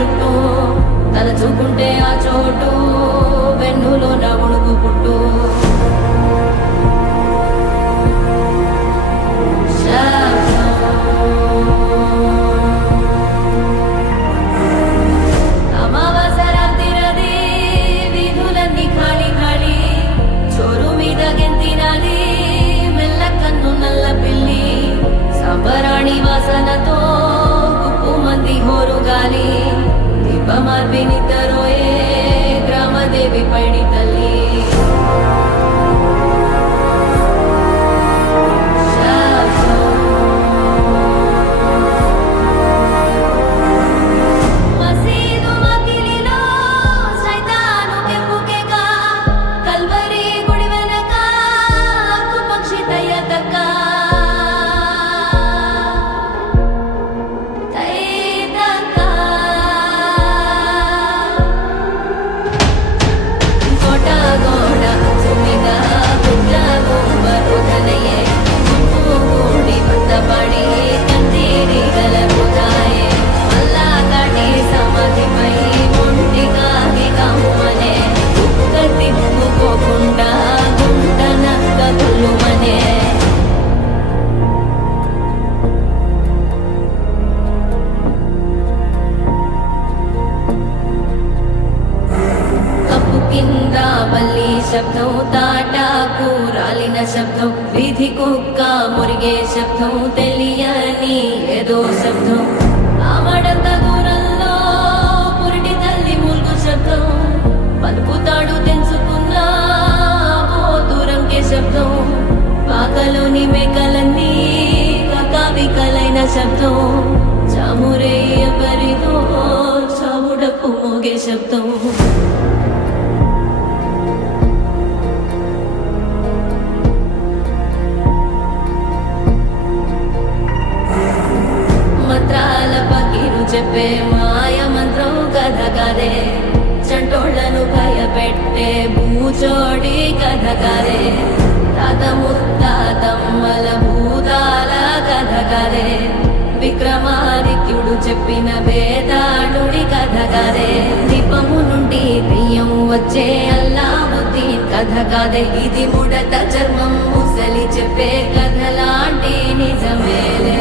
చుట్టూ తలచుకుంటే ఆ చోటు వెన్నులో నవుడుకు పుట్టు వాసనతో గుప్పు మంది హోరుగాలి దీపమార్పినిద్దరోయే గ్రామదేవి పైడి తల్లి శబ్దం తాటాకు రాలిన శబ్దం వీధి కుక్క మురిగే శబ్దం తెలియని ఏదో శబ్దం ఆమడంత దూరంలో పురిటి తల్లి మూల్గు శబ్దం పలుపుతాడు తెంచుకున్న దూరంకే శబ్దం పాకలోని మేకలన్నీ కకావికలైన శబ్దం చామురేయ పరిదో చావుడప్పు మోగే శబ్దం చెప్పే మాయ మంత్రం కథ కాదే చంటోళ్లను భయపెట్టే భూచోడి కథ కాదే తాత ముత్తాతమ్మల భూతాల కథ కాదే విక్రమాదిత్యుడు చెప్పిన వేదాళుడి కథ కాదే దీపము నుండి దెయ్యం వచ్చే అల్లావుద్దీన్ కథ కాదే ఇది ముడత చర్మం ముసలి చెప్పే కథ లాంటి నిజమేలే